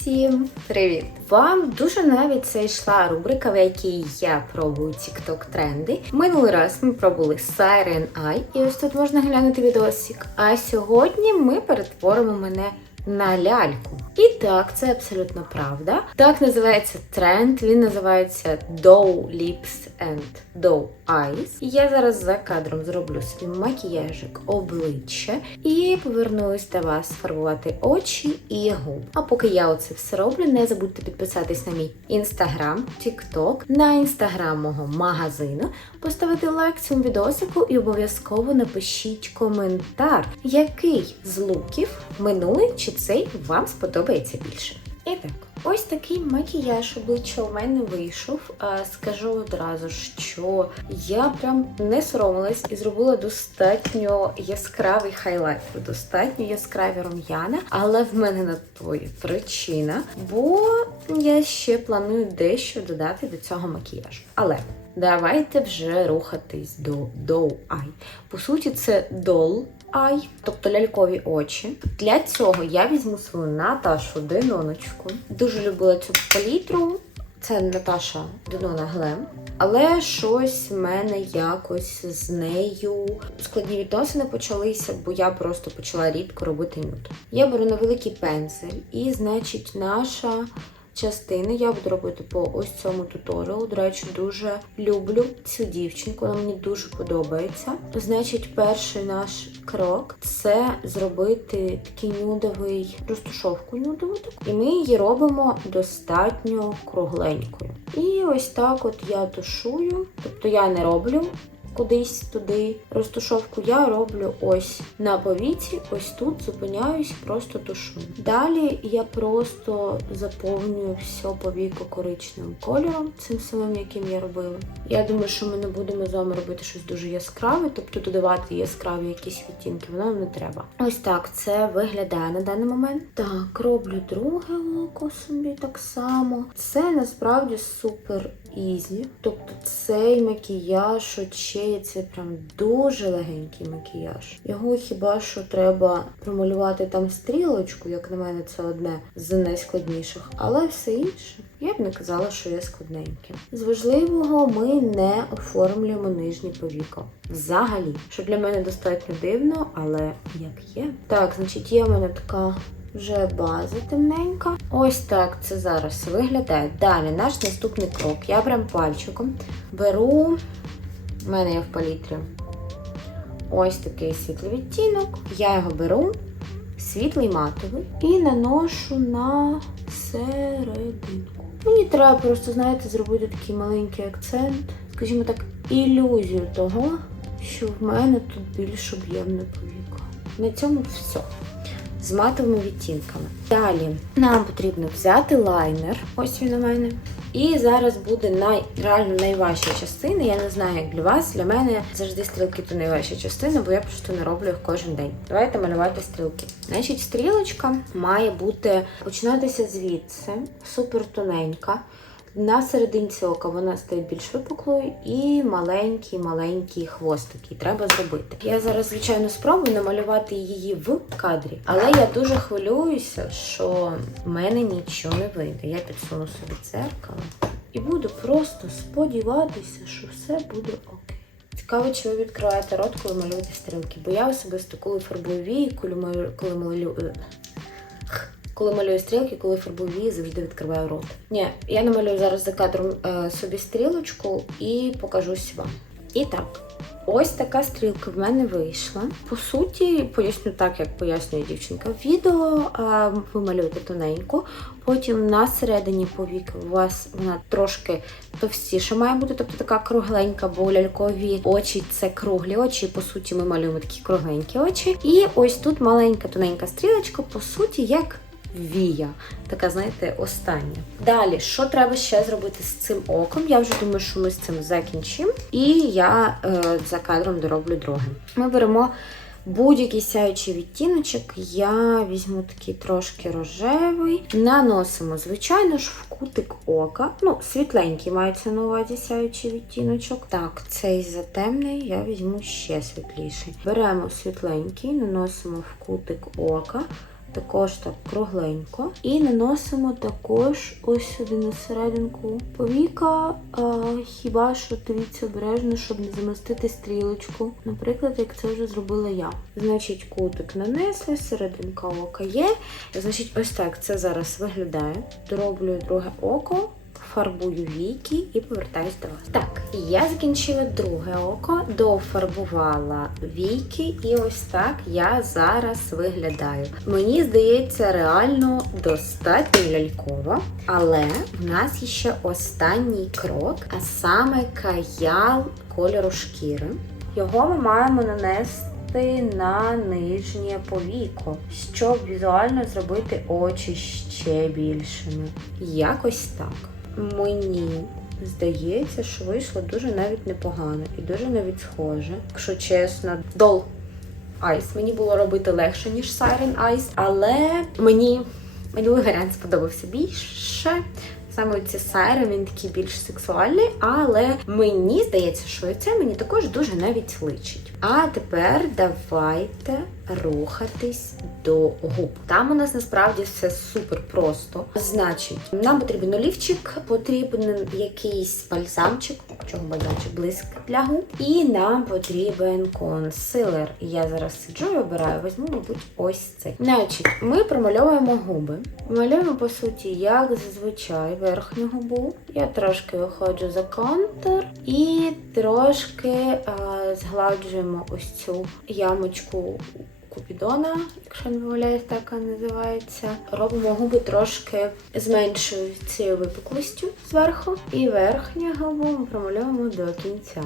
Всім привіт! Вам дуже навіть це йшла рубрика, в якій я пробую TikTok тренди. Минулий раз ми пробували Siren Eye, і ось тут можна глянути відосик. А сьогодні ми перетворимо мене на ляльку. І так, це абсолютно правда. Так називається тренд. Він називається Doe Lips and Doe Eyes. Я зараз за кадром зроблю свій макіяжик обличчя і повернусь до вас фарбувати очі і губ. А поки я оце все роблю, не забудьте підписатись на мій інстаграм, тікток, на інстаграм мого магазину, поставити лайк цьому відосику і обов'язково напишіть коментар, який з луків минулий чи цей вам сподобається більше. І так, ось такий макіяж обличчя у мене вийшов. Скажу одразу, що я прям не соромилась і зробила достатньо яскравий хайлайт, достатньо яскраві рум'яна, але в мене на то є причина, бо я ще планую дещо додати до цього макіяжу. Але давайте вже рухатись до Eye. По суті, це Doll Eye, тобто лялькові очі. Для цього я візьму свою Наташу Деноночку. Дуже любила цю палітру. Це Наташа Денона Глем. Але щось в мене якось з нею складні відносини почалися, бо я просто почала рідко робити нюд. Я беру невеликий пензель, і, значить, наша частини я буду робити по ось цьому туторіалу. До речі, дуже люблю цю дівчинку, вона мені дуже подобається. Значить, перший наш крок це зробити такий нюдовий розтушовку нюдову. І ми її робимо достатньо кругленькою. І ось так от я тушую, тобто я не роблю кудись туди розтушовку я роблю ось на повіці, ось тут зупиняюсь, просто тушу. Далі я просто заповнюю все повіку коричневим кольором, цим самим, яким я робила. Я думаю, що ми не будемо з вами робити щось дуже яскраве, тобто додавати яскраві якісь відтінки, воно нам не треба. Ось так це виглядає на даний момент. Так, роблю друге око собі так само. Це насправді супер ізі. Тобто цей макіяж очей прям дуже легенький макіяж. Його хіба що треба промалювати там стрілочку, як на мене, це одне з найскладніших, але все інше. Я б не казала, що є складненьке. З важливого ми не оформлюємо нижні повіка. Взагалі, що для мене достатньо дивно, але як є. Так, значить, є в мене така вже база темненька. Ось так це зараз виглядає. Далі наш наступний крок. Я прям пальчиком беру, в мене є в палітрі ось такий світлий відтінок. Я його беру, світлий матовий, і наношу на серединку. Мені треба просто, знаєте, зробити такий маленький акцент, скажімо так, ілюзію того, що в мене тут більш об'ємне повіка. На цьому все з матовими відтінками. Далі нам потрібно взяти лайнер, ось він у мене. І зараз буде най, реально найважча частина. Я не знаю, як для вас. Для мене завжди стрілки то найважча частина, бо я просто не роблю їх кожен день. Давайте малювати стрілки. Значить, стрілочка має бути починатися звідси, супер тоненька. На серединці ока вона стає більш випуклою і маленький-маленький хвостик їй треба зробити. Я зараз, звичайно, спробую намалювати її в кадрі, але я дуже хвилююся, що в мене нічого не вийде. Я підсуну собі дзеркало і буду просто сподіватися, що все буде окей. Цікаво, чи ви відкриваєте рот, коли малюєте стрілки, бо я особисто, коли фарбую вії, коли малю, коли малю. коли малюю стрілки, коли фарбую вії, завжди відкриваю рот. Ні, я намалюю зараз за кадром е, собі стрілочку і покажусь вам. І так, ось така стрілка в мене вийшла. По суті, поясню так, як пояснює дівчинка в відео. Ви малюєте тоненько, потім на середині повіки у вас вона трошки товстіша має бути, тобто така кругленька, бо лялькові очі це круглі очі. По суті, ми малюємо такі кругленькі очі. І ось тут маленька тоненька стрілочка, по суті, як вія. Така, знаєте, остання. Далі, що треба ще зробити з цим оком? Я вже думаю, що ми з цим закінчимо. І я е, за кадром дороблю друге. Ми беремо будь-який сяючий відтіночок. Я візьму такий трошки рожевий. Наносимо, звичайно ж, в кутик ока. Ну, світленький мається на увазі сяючий відтіночок. Так, цей затемний я візьму ще світліший. Беремо світленький, наносимо в кутик ока. Також так кругленько. І наносимо також ось сюди на серединку повіка. А, хіба що дивіться обережно, щоб не замастити стрілочку. Наприклад, як це вже зробила я. Значить, кутик нанесли, серединка ока є. Значить, ось так це зараз виглядає. Дроблю друге око. Фарбую віки і повертаюсь до вас. Так, я закінчила друге око, дофарбувала віки, і ось так я зараз виглядаю. Мені здається, реально достатньо ляльково, але в нас ще останній крок, а саме каял кольору шкіри. Його ми маємо нанести на нижнє повіко, щоб візуально зробити очі ще більшими. Якось так. Мені здається, що вийшло дуже навіть непогано і дуже навіть схоже. Якщо чесно, дол Айс мені було робити легше, ніж Siren Ice, але мені минулий варіант сподобався більше. Саме ці сайри, він такий більш сексуальний, але мені здається, що це мені також дуже навіть личить. А тепер давайте рухатись до губ. Там у нас насправді все супер просто. Значить, нам потрібен олівчик, потрібен якийсь бальзамчик, чого бальзамчик блиск для губ, і нам потрібен консилер. Я зараз сиджу і обираю, візьму, мабуть, ось цей. Значить, ми промальовуємо губи. Малюємо, по суті, як зазвичай верхню губу. Я трошки виходжу за контур і трошки а, згладжуємо ось цю ямочку Купідона, якщо не помиляюсь, так вона називається. Робимо губи трошки з меншою цією випуклостю зверху. І верхню губу ми промалюємо до кінця.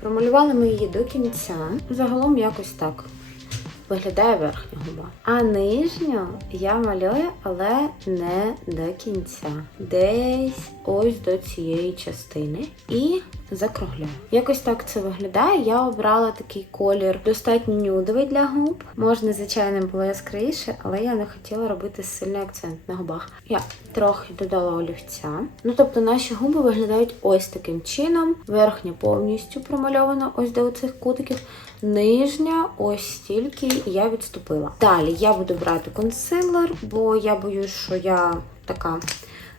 Промалювали ми її до кінця. Загалом якось так. Виглядає верхня губа. А нижню я малюю, але не до кінця. Десь ось до цієї частини. І закругляю. Якось так це виглядає. Я обрала такий колір достатньо нюдовий для губ. Можна, звичайно, було яскравіше, але я не хотіла робити сильний акцент на губах. Я трохи додала олівця. Ну, тобто наші губи виглядають ось таким чином. Верхня повністю промальована ось до цих кутиків. Нижня, ось стільки, і я відступила. Далі я буду брати консилер, бо я боюсь, що я така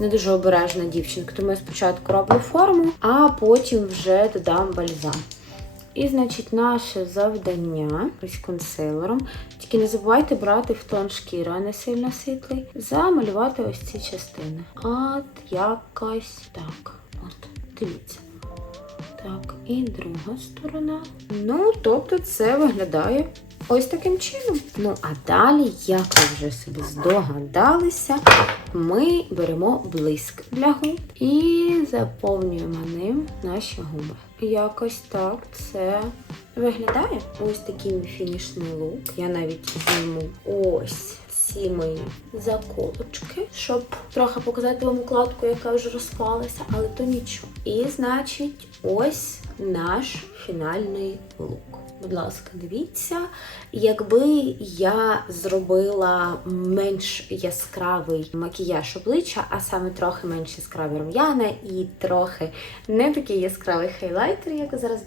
не дуже обережна дівчинка. Тому я спочатку роблю форму, а потім вже додам бальзам. І, значить, наше завдання ось консилером. Тільки не забувайте брати в тон шкіри, а не сильно світлий. Замалювати ось ці частини. От якось так. От, дивіться. Так, і друга сторона. Ну, тобто це виглядає ось таким чином. Ну, а далі, як ви вже собі здогадалися, ми беремо блиск для губ і заповнюємо ним наші губи. Якось так це виглядає. Ось такий фінішний лук. Я навіть зніму ось ці мої заколочки, щоб трохи показати вам укладку, яка вже розпалася, але то нічого. І, значить, ось наш фінальний лук. Будь ласка, дивіться, якби я зробила менш яскравий макіяж обличчя, а саме трохи менш яскраві рум'яна і трохи не такий яскравий хайлайтер, як зараз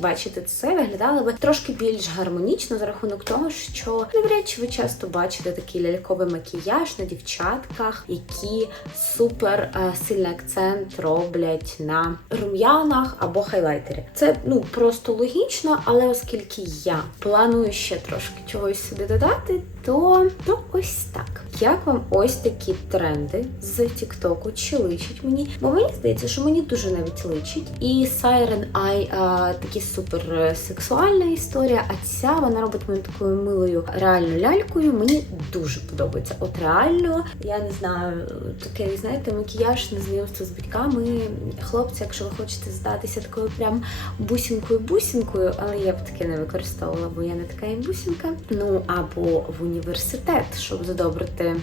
бачите, це виглядало би трошки більш гармонічно за рахунок того, що навряд чи ви часто бачите такий ляльковий макіяж на дівчатках, які супер е, сильний акцент роблять на рум'янах або хайлайтері. Це ну просто логічно, але оскільки я планую ще трошки чогось сюди додати, то, то ось так. Як вам ось такі тренди з Тіктоку? Чи личить мені? Бо мені здається, що мені дуже навіть личить. І Siren Eye а, такі супер е, сексуальна історія, а ця вона робить мене такою милою реально лялькою. Мені дуже подобається. От реально, я не знаю, таке, знаєте, макіяж на знайомство з батьками. Хлопці, якщо ви хочете здатися такою прям бусінкою-бусінкою, але я б таке не використовувала, бо я не така і бусінка. Ну або в університет, щоб задобрити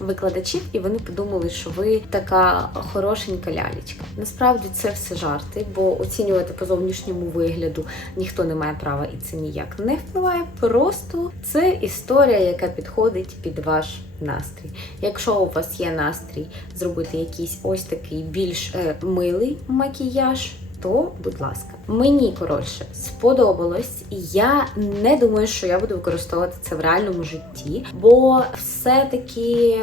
викладачів, і вони подумали, що ви така хорошенька лялечка. Насправді це все жарти, бо оцінювати по зовнішньому вигляду ніхто не має права і це ніяк не впливає. Просто це історія, яка підходить під ваш настрій. Якщо у вас є настрій зробити якийсь ось такий більш е, милий макіяж. То будь ласка. Мені коротше сподобалось. Я не думаю, що я буду використовувати це в реальному житті, бо все-таки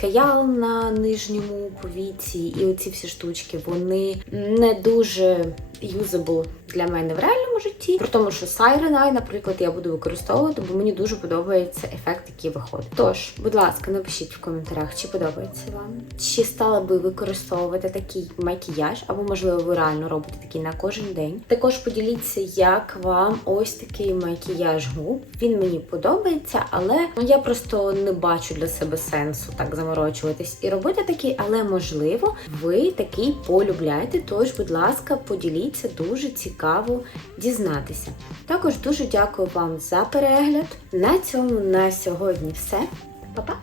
каял на нижньому повіці і оці всі штучки вони не дуже юзабл для мене в реальному житті. При тому, що Siren Eye, наприклад, я буду використовувати, бо мені дуже подобається ефект, який виходить. Тож, будь ласка, напишіть в коментарях, чи подобається вам, чи стала би використовувати такий макіяж, або можливо ви реально робите такий на кожен день. Також поділіться, як вам ось такий макіяж губ. Він мені подобається, але ну, я просто не бачу для себе сенсу так заморочуватись і робити такий, але можливо, ви такий полюбляєте. Тож, будь ласка, поділіться, дуже цікаво дізнатися. Також дуже дякую вам за перегляд. На цьому на сьогодні все. Па-па!